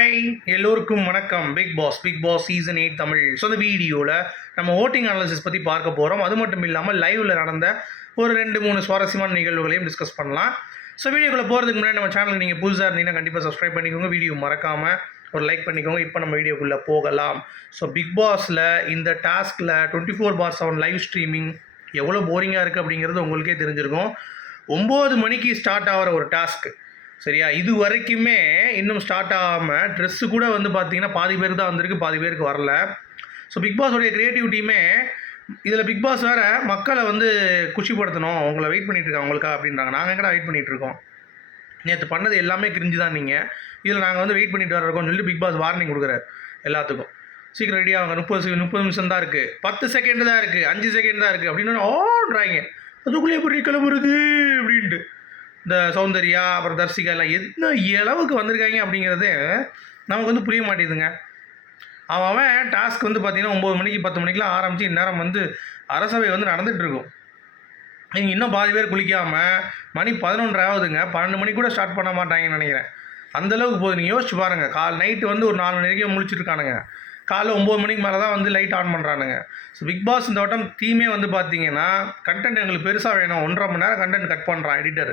Hi எல்லோருக்கும் வணக்கம். Bigg Boss Bigg Boss season eight Tamil. So அந்த வீடியோவில் நம்ம ஓட்டிங் அனாலிசிஸ் பற்றி பார்க்க போகிறோம் அது மட்டும் இல்லாமல் லைவில் நடந்த ஒரு ரெண்டு மூணு சுவாரஸ்யமான நிகழ்வுகளையும் டிஸ்கஸ் பண்ணலாம். ஸோ வீடியோக்குள்ளே போகிறதுக்கு முன்னாடி நம்ம சேனலுக்கு நீங்கள் புதுசாக இருந்தீங்கன்னா கண்டிப்பாக சப்ஸ்கிரைப் பண்ணிக்கோங்க. வீடியோ மறக்காமல் ஒரு லைக் பண்ணிக்கோங்க. இப்போ நம்ம வீடியோக்குள்ளே போகலாம். ஸோ பிக் பாஸில் இந்த டாஸ்கில் டுவெண்ட்டி ஃபோர் பார் செவன் லைவ் ஸ்ட்ரீமிங் எவ்வளோ போரிங்காக இருக்குது அப்படிங்கிறது உங்களுக்கே தெரிஞ்சிருக்கும். ஒம்பது மணிக்கு ஸ்டார்ட் ஆகிற ஒரு டாஸ்க்கு சரியா? இது வரைக்குமே இன்னும் ஸ்டார்ட் ஆகாமல் ட்ரெஸ்ஸு கூட வந்து பார்த்தீங்கன்னா பாதி பேருக்கு தான் வந்திருக்கு பாதி பேருக்கு வரல. ஸோ பிக் பாஸோடைய இதில் பிக் பாஸ் வேறு மக்களை வந்து குஷிப்படுத்தணும். உங்களை வெயிட் பண்ணிகிட்ருக்காங்க இருக்காங்க. உங்களுக்கா அப்படின்றாங்க. நாங்கள் எங்கடா வெயிட் பண்ணிகிட்ருக்கோம் நேற்று பண்ணது எல்லாமே கிரிஞ்சு தான் நீங்கள் இதில் நாங்கள் வந்து வெயிட் பண்ணிட்டு வரோம்னு சொல்லிட்டு பிக் பாஸ் வார்னிங் கொடுக்குறாரு எல்லாத்துக்கும். சீக்கிரம் ரெடி ஆகுங்க. முப்பது முப்பது நிமிஷம் தான் இருக்குது பத்து செகண்ட் தான் இருக்குது அஞ்சு செகண்ட் தான் இருக்குது அப்படின்னு ஓடுறாங்க அதுக்குள்ளே எப்படி கிளம்புறது? அப்படின்ட்டு. இந்த சௌந்தர்யா அப்புறம் தர்சிகா எல்லாம் என்ன அளவுக்கு வந்திருக்காங்க அப்படிங்கிறது நமக்கு வந்து புரிய மாட்டேங்குதுங்க. அவன் அவன் டாஸ்க் வந்து பார்த்தீங்கன்னா ஒம்பது மணிக்கு பத்து மணிக்கெலாம் ஆரம்பித்து இந்நேரம் வந்து அரசவை வந்து நடந்துகிட்ருக்கும் இருக்கும். நீங்கள் இன்னும் பாதி பேர் குளிக்காமல் மணி பதினொன்று ஆகுதுங்க. பன்னெண்டு மணிக்கு கூட ஸ்டார்ட் பண்ண மாட்டாங்கன்னு நினைக்கிறேன். அந்தளவுக்கு போகுது. நீங்கள் யோசிச்சு பாருங்கள் கால் நைட்டு வந்து ஒரு நாலு மணி வரைக்கும் முழிச்சிருக்கானுங்க காலைல ஒம்பது மணிக்கு மேலே தான் வந்து லைட் ஆன் பண்ணுறானுங்க ஸோ பிக் பாஸ் இந்த வட்டம் தீமே வந்து பார்த்தீங்கன்னா கண்டென்ட் எங்களுக்கு பெருசாக வேணும். ஒன்றரை மணி நேரம் கண்டென்ட் கட் பண்ணுறான் எடிட்டர்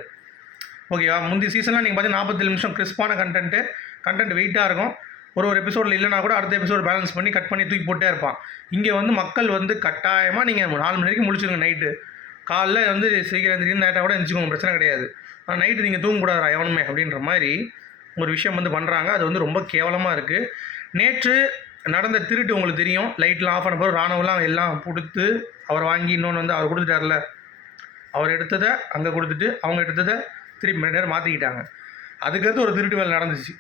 ஓகேவா? முந்தைய சீசனில் நீங்கள் பார்த்தீங்கன்னா நாற்பத்தேழு நிமிஷம் கிறிஸ்பான கண்டென்ட்டு கண்டென்ட் வெயிட்டாக இருக்கும். ஒரு ஒரு எபிசோடில் இல்லைனா கூட அடுத்த எபிசோட் பேலன்ஸ் பண்ணி கட் பண்ணி தூக்கி போட்டே இருப்பான். இங்கே வந்து மக்கள் வந்து கட்டாயமாக நீங்கள் நாலு மணி வரைக்கும் முடிச்சுருங்க நைட்டு காலைல வந்து சீக்கிரம் திடீர்னு நைட்டாக கூட எழுந்திரிச்சுக்கோங்க பிரச்சனை கிடையாது. ஆனால் நைட்டு நீங்கள் தூங்கக்கூடாது எவனுமே அப்படின்ற மாதிரி ஒரு விஷயம் வந்து பண்ணுறாங்க அது வந்து ரொம்ப கேவலமாக இருக்குது நேற்று நடந்த திருட்டு உங்களுக்கு தெரியும். லைட்லாம் ஆஃப் பண்ண பிறகு ராணுவலாம் எல்லாம் கொடுத்து அவர் வாங்கி இன்னொன்று வந்து அவர் கொடுத்துட்டார்ல. அவர் எடுத்ததை அங்கே கொடுத்துட்டு அவங்க எடுத்ததை திருப்பி மணி நேரம் மாற்றிக்கிட்டாங்க அதுக்கடுத்து ஒரு திருட்டு வேலை நடந்துச்சு.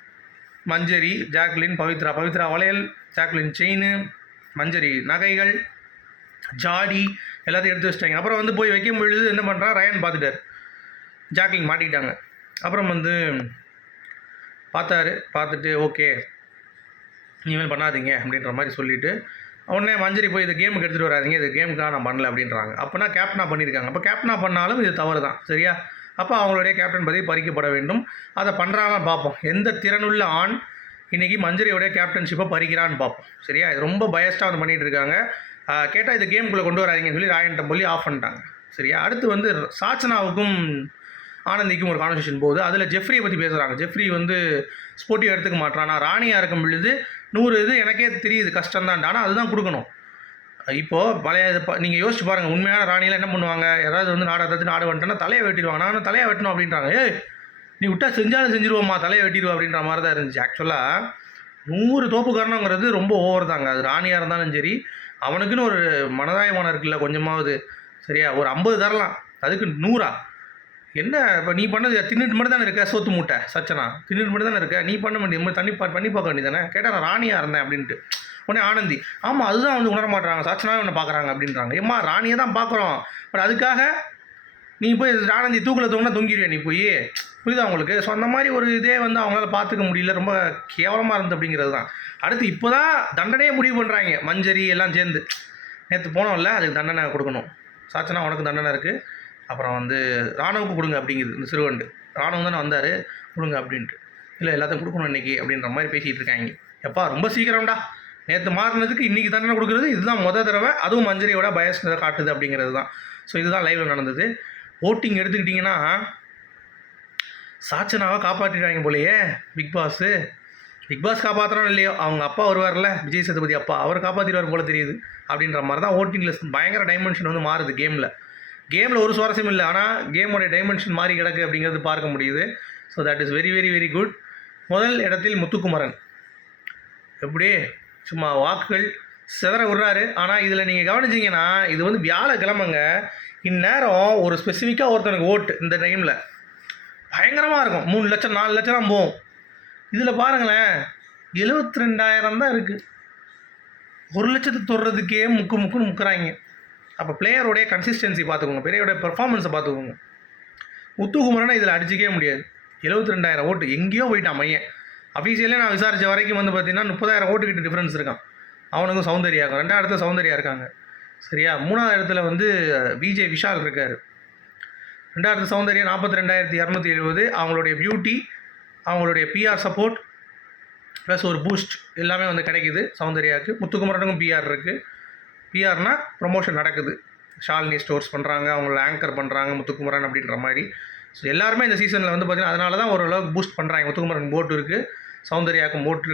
மஞ்சரி ஜாக்லின் பவித்ரா பவித்ரா வளையல் ஜாக்லின் செயின் மஞ்சரி நகைகள் ஜாடி எல்லாத்தையும் எடுத்து வச்சிட்டாங்க. அப்புறம் வந்து போய் வைக்கும் பொழுது என்ன பண்ணுறான் ரயன் பார்த்துட்டார் ஜாக்லின் மாட்டிக்கிட்டாங்க. அப்புறம் வந்து பார்த்தாரு. பார்த்துட்டு ஓகே. இனிமேல் பண்ணாதீங்க அப்படின்ற மாதிரி சொல்லிவிட்டு உடனே மஞ்சரி போய் இது கேமுக்கு எடுத்துகிட்டு வராதிங்க. இது கேமுக்காக நான் பண்ணல அப்படின்றாங்க. அப்போனா கேப்டனாக பண்ணியிருக்காங்க அப்போ கேப்டனாக பண்ணாலும் இது தவறு தான் சரியா? அப்போ அவங்களுடைய கேப்டன் பதவி பறிக்கப்பட வேண்டும். அதை பண்ணுறாங்க பார்ப்போம். எந்த திறனுள்ள ஆண் இன்றைக்கி மஞ்சரியோடைய கேப்டன்ஷிப்பை பறிக்கிறான்னு பார்ப்போம். சரியா? இது ரொம்ப பயஸ்ட்டாக வந்து பண்ணிகிட்டு இருக்காங்க. கேட்டால் இது கேம்குள்ளே கொண்டு வராதீங்கன்னு சொல்லி ராயன்ட்ட சொல்லி ஆஃப் பண்ணிட்டாங்க. சரியா? அடுத்து வந்து சாச்சனாவுக்கும் ஆனந்திக்கும் ஒரு கான்வர்சேஷன் போகுது. அதில் ஜெஃப்ரியை பற்றி பேசுகிறாங்க ஜெஃப்ரி வந்து ஸ்போர்ட்டிவ் எடுத்துக்க மாட்டான் ஆனால் ராணியாக இருக்கும் பொழுது நூறு இது எனக்கே தெரியுது. கஷ்டம்தான் ஆனால் அதுதான் கொடுக்கணும். இப்போது பழைய நீங்கள் யோசிச்சு பாருங்கள் உண்மையான ராணியில் என்ன பண்ணுவாங்க? யாராவது வந்து நாடா தத்து நாடு வந்துட்டோன்னா தலையை வெட்டிடுவாங்க. நான் தலையை வெட்டணும் அப்படின்றாங்க. ஏய் நீ விட்டா செஞ்சாலும் செஞ்சிருவோம்மா தலையை வெட்டிடுவோம் அப்படின்ற மாதிரி தான் இருந்துச்சு ஆக்சுவலாக நூறு தோப்புக்காரனங்கிறது ரொம்ப ஓவர் தாங்க. அது ராணியாக இருந்தாலும் சரி அவனுக்குன்னு ஒரு மனதாயமானம் இருக்குல்ல கொஞ்சமாவது. சரியா? ஒரு ஐம்பது தரலாம். அதுக்கு நூறா. என்ன இப்போ நீ பண்ணது தின்னுட்டு மட்டும் தானே இருக்க சோத்து மூட்டை சச்சனா? தின்னுட்டு மட்டும் தானே இருக்க? நீ பண்ண வேண்டிய தண்ணி பண்ணி பார்க்க வேண்டியதானே கேட்டால் நான் ராணியாக இருந்தேன் அப்படின்ட்டு. உடனே ஆனந்தி ஆமாம் அதுதான் வந்து உணர மாட்டுறாங்க சாட்சனாவே உன்னை பார்க்குறாங்க அப்படின்றாங்க. ஏம்மா ராணியை தான் பார்க்குறோம் பட் அதுக்காக நீ போய் ஆனந்தி தூக்கில் தூங்கினா தூங்கிடுவியா நீ போய்? புரியுதா உங்களுக்கு? ஸோ அந்த மாதிரி ஒரு இதே வந்து அவங்களால பார்த்துக்க முடியல. ரொம்ப கேவலமாக இருந்து அப்படிங்கிறது தான். அடுத்து இப்போ தான் தண்டனையே முடிவு பண்ணுறாங்க மஞ்சரி எல்லாம் சேர்ந்து. நேற்று போனோம்ல அதுக்கு தண்டனை கொடுக்கணும். சாச்சனா உனக்கு தண்டனை இருக்குது அப்புறம் வந்து ராணுவுக்கு கொடுங்க அப்படிங்குது இந்த சிறுவண்டு. ராணுவம் தானே வந்தார். கொடுங்க அப்படின்ட்டு. இல்லை எல்லாத்தையும் கொடுக்கணும் இன்றைக்கி அப்படின்ற மாதிரி பேசிகிட்டு இருக்காங்க. எப்பா ரொம்ப சீக்கிரம்டா. நேற்று மாறினதுக்கு இன்றைக்கி தண்டனை கொடுக்குறது இதுதான் முத தடவை அதுவும் மஞ்சரியோட பயஸ் காட்டுது அப்படிங்கிறது தான். ஸோ இதுதான் லைவில் நடந்தது. ஓட்டிங் எடுத்துக்கிட்டிங்கன்னா சாச்சனாவை காப்பாற்றிட்டாங்க போலையே பிக் பாஸு பிக் பாஸ் காப்பாற்றுறோம் இல்லையோ அவங்க அப்பா வருவார்ல விஜய் சேதுபதி அப்பா அவர் காப்பாற்றிடுவார் போல தெரியுது அப்படின்ற மாதிரி தான் ஓட்டிங்கில் பயங்கர டைமென்ஷன் வந்து மாறுது கேமில் கேமில் ஒரு சுவாரஸ்யம் இல்லை ஆனால் கேமோடைய டைமென்ஷன் மாறி கிடக்கு அப்படிங்கிறது பார்க்க முடியுது. So that is very very very good முதல் இடத்தில் முத்துக்குமரன். எப்படி? சும்மா வாக்குகள் சிதற விடுறாரு. ஆனால் இதில் நீங்கள் கவனிச்சிங்கன்னா இது வந்து வியாழக்கிழமைங்க. இந்நேரம் ஒரு ஸ்பெசிஃபிக்காக ஒருத்தனுக்கு ஓட்டு இந்த டைமில் பயங்கரமாக இருக்கும். மூணு லட்சம் நாலு லட்சம் தான் போகும். இதில் பாருங்களேன் எழுபத்தி ரெண்டாயிரம் தான் இருக்குது ஒரு லட்சத்தை தொடுறதுக்கே முக்கு முக்குன்னு முக்குறாங்க. அப்போ பிளேயருடைய கன்சிஸ்டன்சி பார்த்துக்கோங்க பிளேயருடைய பெர்ஃபார்மன்ஸை பார்த்துக்கோங்க முத்துக்குமரனை இதில் அடிச்சிக்கவே முடியாது. எழுபத்தி ரெண்டாயிரம் ஓட்டு. எங்கேயோ போயிட்டான் மையன் அஃபீஷியலே நான் விசாரித்த வரைக்கும் வந்து பார்த்தீங்கன்னா முப்பதாயிரம் ஓட்டுக்கிட்ட டிஃப்ரென்ஸ் இருக்கான். அவனுக்கும் சௌந்தர்யா இருக்கும் ரெண்டாவது இடத்துல சௌந்தர்யா இருக்காங்க. சரியா? மூணாவது இடத்துல வந்து விஜய் விஷால் இருக்கார். ரெண்டாயிரத்து சௌந்தர்யா நாற்பத்தி ரெண்டாயிரத்தி இரநூத்தி எழுபது. அவங்களுடைய பியூட்டி அவங்களுடைய பிஆர் சப்போர்ட் ப்ளஸ் ஒரு பூஸ்ட் எல்லாமே வந்து கிடைக்குது சௌந்தர்யாவுக்கு. முத்துக்குமரனுக்கும் பிஆர் இருக்குது பிஆர்னால் ப்ரொமோஷன் நடக்குது. ஷாலினி ஸ்டோர்ஸ் பண்ணுறாங்க அவங்கள ஆங்கர் பண்ணுறாங்க முத்துக்குமரன் அப்படின்ற மாதிரி. ஸோ எல்லாருமே இந்த சீசனில் வந்து பார்த்திங்கன்னா அதனால தான் ஓரளவுக்கு பூஸ்ட் பண்ணுறாங்க முத்துக்குமரன் போட் இருக்குது சௌந்தர்யாவுக்கும் போட்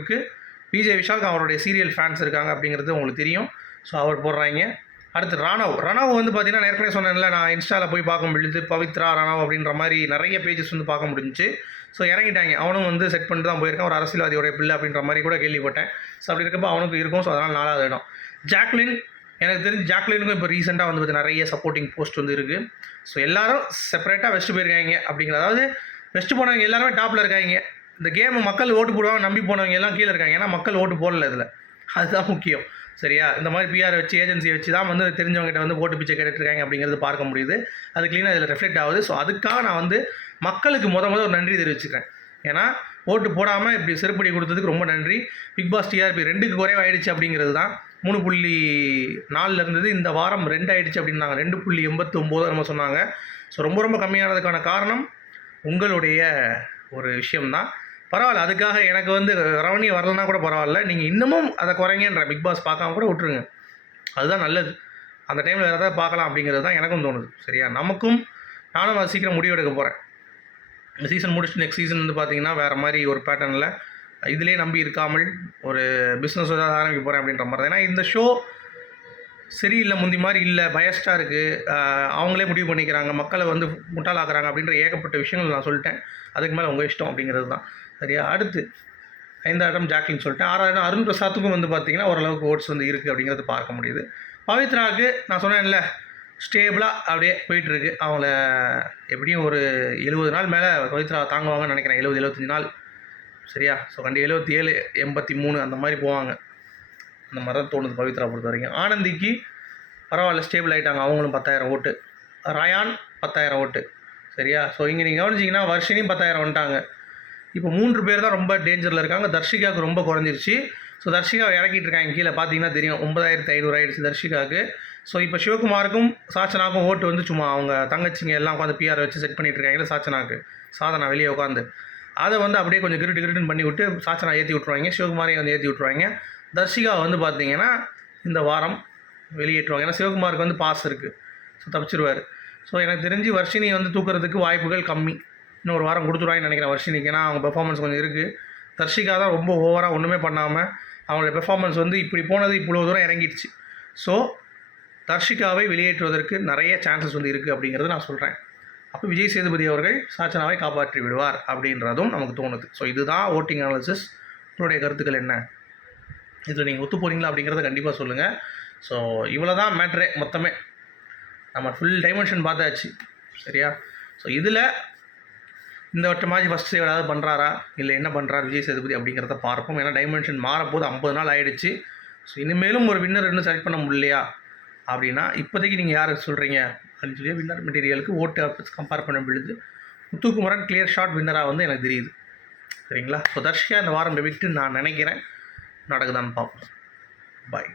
பிஜே விஷாலுக்கு அவருடைய சீரியல் ஃபேன்ஸ் இருக்காங்க அப்படிங்கிறது உங்களுக்கு தெரியும். ஸோ அவர் போடுறாங்க. அடுத்து ராணவ். ரணவ் வந்து பார்த்தீங்கன்னா ஏற்கனவே சொன்னேன்ல நான் இன்ஸ்டாவில் போய் பார்க்க முடியுது பவித்ரா ரணவ் அப்படின்ற மாதிரி நிறைய பேஜஸ் வந்து பார்க்க முடிஞ்சுச்சு. ஸோ இறங்கிட்டாங்க. அவனும் வந்து செட் பண்ணிட்டு தான் போயிருக்கான். ஒரு அரசியல்வாதியோடைய பிள்ளை அப்படின்ற மாதிரி கூட கேள்விப்பட்டேன். ஸோ அப்படி இருக்கப்போ அவனுக்கு இருக்கும். ஸோ அதனால் நாலாவது இடம். ஜாக்லின் எனக்கு தெரிஞ்சு ஜாக்லினுக்கும் இப்போ ரீசெண்டாக வந்து பார்த்து நிறைய சப்போர்ட்டிங் போஸ்ட் வந்து இருக்குது ஸோ எல்லாரும் செப்பரேட்டாக வெஸ்ட் போயிருக்காங்க அப்படிங்கிற அதாவது வெஸ்ட் போனவங்க எல்லாருமே டாப்பில் இருக்காங்க. இந்த கேமு மக்கள் ஓட்டு போடுவாங்க நம்பி போனவங்க எல்லாம் கீழே இருக்காங்க. ஏன்னா மக்கள் ஓட்டு போடல இதில். அதுதான் முக்கியம். சரியா? இந்த மாதிரி பிஆர் வச்சு ஏஜென்சியை வச்சு தான் வந்து தெரிஞ்சவங்ககிட்ட வந்து ஓட்டு பிச்சை கேட்டுட்ருக்காங்க அப்படிங்கிறது பார்க்க முடியுது. அது க்ளீனாக இதில் ரெஃப்ளெக்ட் ஆகுது. ஸோ அதுக்காக நான் வந்து மக்களுக்கு முத முத ஒரு நன்றி தெரிவிச்சுக்கிறேன். ஏன்னா ஓட்டு போடாமல் இப்படி செருப்படி கொடுத்ததுக்கு ரொம்ப நன்றி. பிக் பாஸ் டிஆர்பி ரெண்டுக்கு குறைவாயிடுச்சு அப்படிங்கிறது தான். மூணு புள்ளி நாலில் இருந்தது. இந்த வாரம் ரெண்டு ஆயிடுச்சு அப்படின்னாங்க. ரெண்டு புள்ளி எண்பத்தி ஒம்பது நம்ம சொன்னாங்க. ஸோ ரொம்ப ரொம்ப கம்மியானதுக்கான காரணம் உங்களுடைய ஒரு விஷயம்தான். பரவாயில்ல அதுக்காக எனக்கு வந்து ரெவன்யூ வரலன்னா கூட பரவாயில்ல. நீங்கள் இன்னமும் அதை குறைங்கன்ற பிக் பாஸ் பார்க்காம கூட விட்ருங்க அதுதான் நல்லது. அந்த டைமில் வேறு ஏதாவது பார்க்கலாம் அப்படிங்கிறது தான் எனக்கும் தோணுது. சரியா? நமக்கும் நானும் அது சீக்கிரம் முடிவெடுக்க போகிறேன் இந்த சீசன் முடிச்சுட்டு நெக்ஸ்ட் சீசன் வந்து பார்த்தீங்கன்னா வேறு மாதிரி ஒரு பேட்டர்னில் இதிலே நம்பி இருக்காமல் ஒரு பிஸ்னஸ் ஏதாவது ஆரம்பிக்க போகிறேன் அப்படின்ற மாதிரி தான். ஏன்னா இந்த ஷோ சரியில்லை முந்தி மாதிரி இல்லை பயஸ்டாக இருக்குது அவங்களே முடிவு பண்ணிக்கிறாங்க மக்களை வந்து முட்டாளாக்குறாங்க அப்படின்ற ஏகப்பட்ட விஷயங்கள் நான் சொல்லிட்டேன். அதுக்கு மேலே உங்கள் இஷ்டம் அப்படிங்கிறது தான். சரியா? அடுத்து ஐந்தாம் இடம் ஜாக்லின் சொல்லிட்டேன். ஆறாயிரம் இடம் அருண் பிரசாத்துக்கும் வந்து பார்த்தீங்கன்னா ஓரளவுக்கு ஓட்ஸ் வந்து இருக்குது அப்படிங்கிறது பார்க்க முடியுது. பவித்ராவுக்கு நான் சொன்னேன்ல ஸ்டேபிளாக அப்படியே போயிட்டுருக்கு. அவங்கள எப்படியும் ஒரு எழுபது நாள் மேலே பவித்ரா தாங்குவாங்கன்னு நினைக்கிறேன். எழுபது எழுபத்தஞ்சி நாள். சரியா? ஸோ கண்டி எழுபத்தி ஏழு எண்பத்தி மூணு அந்த மாதிரி போவாங்க. அந்த மாதிரி தான் தோணுது பவித்ரா பொறுத்த வரைக்கும் ஆனந்திக்கு பரவாயில்ல ஸ்டேபிள் ஆகிட்டாங்க அவங்களும் பத்தாயிரம் ஓட்டு. ரயான் பத்தாயிரம் ஓட்டு. சரியா? ஸோ இங்கே நீங்கள் கவனிச்சிங்கன்னா வர்ஷினியும் பத்தாயிரம் வந்துட்டாங்க. இப்போ மூன்று பேர் தான் ரொம்ப டேஞ்சரில் இருக்காங்க. தர்ஷிகாவுக்கு ரொம்ப குறைஞ்சிருச்சு. ஸோ தர்ஷிகாவை இறக்கிட்டு இருக்காங்க. கீழே பார்த்தீங்கன்னா தெரியும். ஒன்பதாயிரத்தி ஐநூறு ஆயிடுச்சு தர்ஷிகாவுக்கு ஸோ இப்போ சிவகுமாருக்கும் சாச்சனாக்கும் ஓட்டு வந்து சும்மா அவங்க தங்கச்சிங்க எல்லாம் உட்காந்து பிஆர் வச்சு செட் பண்ணிட்டு இருக்காங்க சாச்சனாக்கு. சாதனா வெளியே உட்காந்து. அதை வந்து அப்படியே கொஞ்சம் கிரிட்டு கிரிட்டுன்னு பண்ணி விட்டு சாச்சனா ஏற்றி விட்ருவாங்க சிவகுமாரையும் வந்து ஏற்றி விட்ருவாங்க தர்ஷிகா வந்து பார்த்தீங்கன்னா இந்த வாரம் வெளியேற்றுவாங்க. ஏன்னா சிவகுமாருக்கு வந்து பாஸ் இருக்குது ஸோ தப்பிச்சிருவார். ஸோ எனக்கு தெரிஞ்சு வர்ஷினி வந்து தூக்குறதுக்கு வாய்ப்புகள் கம்மி. இன்னும் ஒரு வாரம் கொடுத்துருவாங்கன்னு நினைக்கிறேன் வர்ஷினிக்கு. ஏன்னா அவங்க பெர்ஃபார்மன்ஸ் கொஞ்சம் இருக்குது தர்ஷிகா தான் ரொம்ப ஓவராக ஒன்றுமே பண்ணாமல் அவங்களோட பெர்ஃபார்மன்ஸ் வந்து இப்படி போனது இவ்வளோ தூரம் இறங்கிடுச்சு. ஸோ தர்ஷிகாவை வெளியேற்றுவதற்கு நிறைய சான்சஸ் வந்து இருக்குது அப்படிங்கிறத நான் சொல்கிறேன் அப்போ விஜய் சேதுபதி அவர்கள் சாச்சனாவை காப்பாற்றி விடுவார் அப்படின்றதும் நமக்கு தோணுது. ஸோ இதுதான் ஓட்டிங் அனாலிசிஸ் உங்களுடைய கருத்துக்கள் என்ன? இதில் நீங்கள் ஒத்து போகிறீங்களா அப்படிங்கிறத கண்டிப்பாக சொல்லுங்கள் ஸோ இவ்வளோ தான் மேட்ரே மொத்தமே. நம்ம ஃபுல் டைமென்ஷன் பார்த்தாச்சு. சரியா? ஸோ இதில் இந்த வட்டமாச்சு ஃபஸ்ட் சேவ் ஏதாவது பண்ணுறாரா இல்லை என்ன பண்ணுறாரு விஜய் சேதுபதி அப்படிங்கிறத பார்ப்போம். ஏன்னா டைமென்ஷன் மாறப்போது ஐம்பது நாள் ஆயிடுச்சு. ஸோ இனிமேலும் ஒரு வின்னர் இன்னும் செலக்ட் பண்ண முடியலையா? அப்படின்னா இப்போதைக்கு நீங்கள் யாரை சொல்கிறீங்க அப்படின்னு சொல்லி வின்னர் மெட்டீரியலுக்கு ஓட்டு கம்பேர் பண்ண பொழுது முத்துக்குமரன் கிளியர் ஷாட் வின்னராக வந்து எனக்கு தெரியுது. சரிங்களா? ஸோ தர்ஷியா இந்த வாரம் விட்டு நான் நினைக்கிறேன். நடக்குதான்னு பார்ப்போம் பாய்